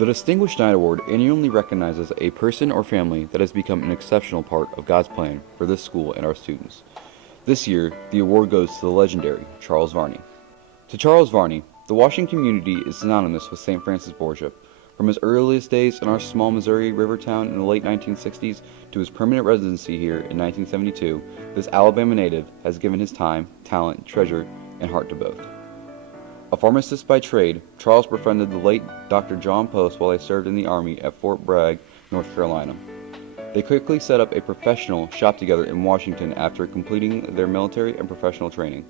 The Distinguished Knight Award annually recognizes a person or family that has become an exceptional part of God's plan for this school and our students. This year, the award goes to the legendary Charles Varney. To Charles Varney, the Washington community is synonymous with St. Francis Borgia. From his earliest days in our small Missouri river town in the late 1960s to his permanent residency here in 1972, this Alabama native has given his time, talent, treasure, and heart to both. A pharmacist by trade, Charles befriended the late Dr. John Post while they served in the Army at Fort Bragg, North Carolina. They quickly set up a professional shop together in Washington after completing their military and professional training.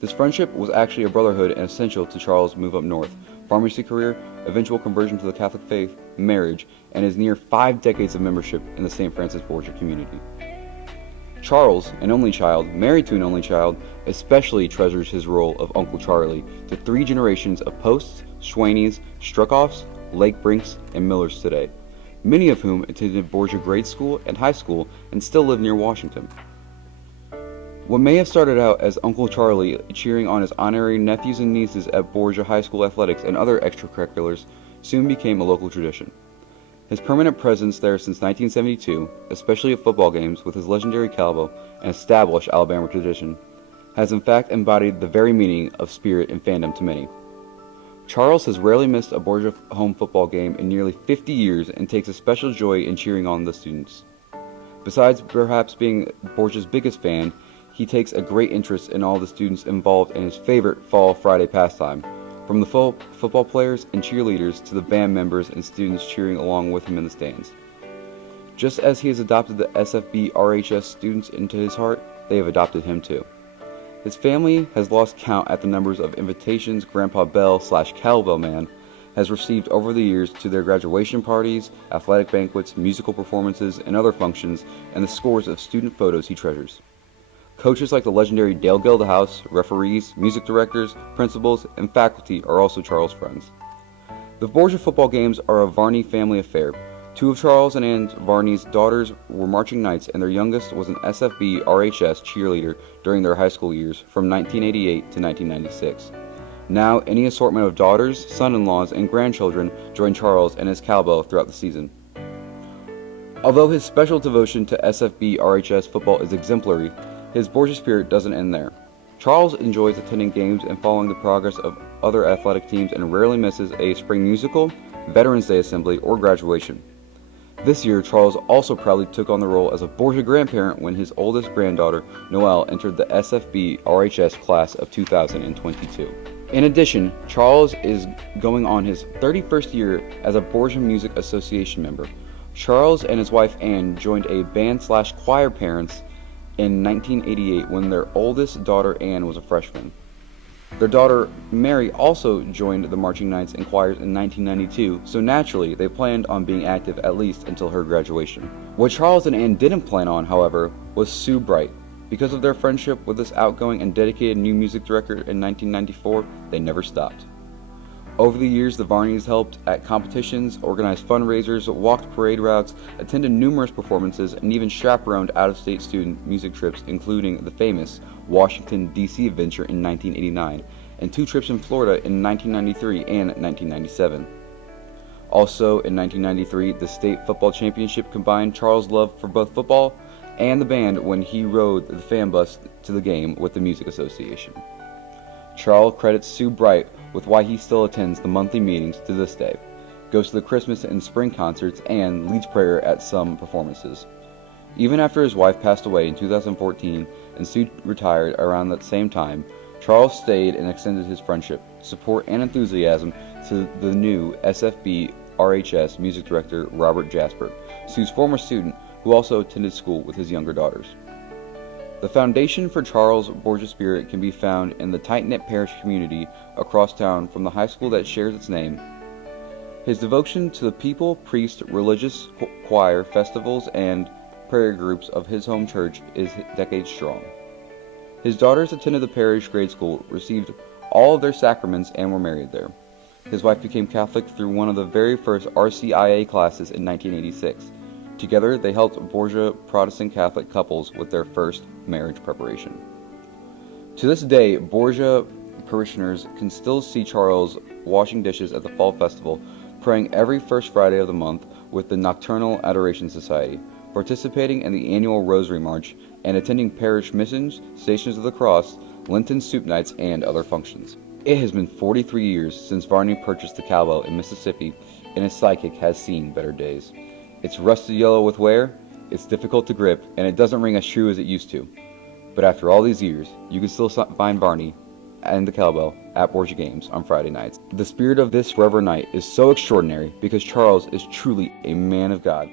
This friendship was actually a brotherhood and essential to Charles' move up north, pharmacy career, eventual conversion to the Catholic faith, marriage, and his near 5 decades of membership in the St. Francis Borgia community. Charles, an only child, married to an only child, especially treasures his role of Uncle Charlie to 3 generations of Posts, Schwaneys, Struckoffs, Lake Brinks, and Millers today, many of whom attended Borgia grade school and high school and still live near Washington. What may have started out as Uncle Charlie cheering on his honorary nephews and nieces at Borgia High School athletics and other extracurriculars soon became a local tradition. His permanent presence there since 1972, especially at football games with his legendary cowbell and established Alabama tradition, has in fact embodied the very meaning of spirit and fandom to many. Charles has rarely missed a Borgia home football game in nearly 50 years and takes a special joy in cheering on the students. Besides perhaps being Borgia's biggest fan, he takes a great interest in all the students involved in his favorite Fall Friday pastime, from the football players and cheerleaders to the band members and students cheering along with him in the stands. Just as he has adopted the SFB RHS students into his heart, they have adopted him too. His family has lost count at the numbers of invitations Grandpa Bell/Cowbell Man has received over the years to their graduation parties, athletic banquets, musical performances, and other functions, and the scores of student photos he treasures. Coaches like the legendary Dale Gildahouse, referees, music directors, principals, and faculty are also Charles' friends. The Borgia football games are a Varney family affair. 2 of Charles and Ann Varney's daughters were marching knights, and their youngest was an SFB RHS cheerleader during their high school years from 1988 to 1996. Now, any assortment of daughters, son-in-laws, and grandchildren join Charles and his cowbell throughout the season. Although his special devotion to SFB RHS football is exemplary, his Borgia spirit doesn't end there. Charles enjoys attending games and following the progress of other athletic teams and rarely misses a spring musical, Veterans Day assembly, or graduation. This year, Charles also proudly took on the role as a Borgia grandparent when his oldest granddaughter, Noelle, entered the SFB RHS class of 2022. In addition, Charles is going on his 31st year as a Borgia Music Association member. Charles and his wife Ann joined a band/choir parents in 1988 when their oldest daughter Anne was a freshman. Their daughter Mary also joined the marching knights and choirs in 1992, so naturally they planned on being active at least until her graduation. What Charles and Anne didn't plan on, however, was Sue Bright. Because of their friendship with this outgoing and dedicated new music director in 1994, they never stopped. Over the years, the Varneys helped at competitions, organized fundraisers, walked parade routes, attended numerous performances, and even chaperoned out-of-state student music trips, including the famous Washington, D.C. adventure in 1989, and 2 trips in Florida in 1993 and 1997. Also, in 1993, the state football championship combined Charles' love for both football and the band when he rode the fan bus to the game with the Music Association. Charles credits Sue Bright with why he still attends the monthly meetings to this day, goes to the Christmas and spring concerts, and leads prayer at some performances. Even after his wife passed away in 2014 and Sue retired around that same time, Charles stayed and extended his friendship, support, and enthusiasm to the new SFB RHS music director Robert Jasper, Sue's former student who also attended school with his younger daughters. The foundation for Charles' Borgia spirit can be found in the tight-knit parish community across town from the high school that shares its name. His devotion to the people, priests, religious choir, festivals, and prayer groups of his home church is decades strong. His daughters attended the parish grade school, received all of their sacraments, and were married there. His wife became Catholic through one of the very first RCIA classes in 1986. Together, they helped Borgia Protestant Catholic couples with their first marriage preparation. To this day, Borgia parishioners can still see Charles washing dishes at the fall festival, praying every first Friday of the month with the Nocturnal Adoration Society, participating in the annual Rosary March, and attending parish missions, Stations of the Cross, Lenten soup nights, and other functions. It has been 43 years since Varney purchased the cowbell in Mississippi, and his sidekick has seen better days. It's rusty yellow with wear, it's difficult to grip, and it doesn't ring as true as it used to. But after all these years, you can still find Varney and the cowbell at Borgia Games on Friday nights. The spirit of this Forever Night is so extraordinary because Charles is truly a man of God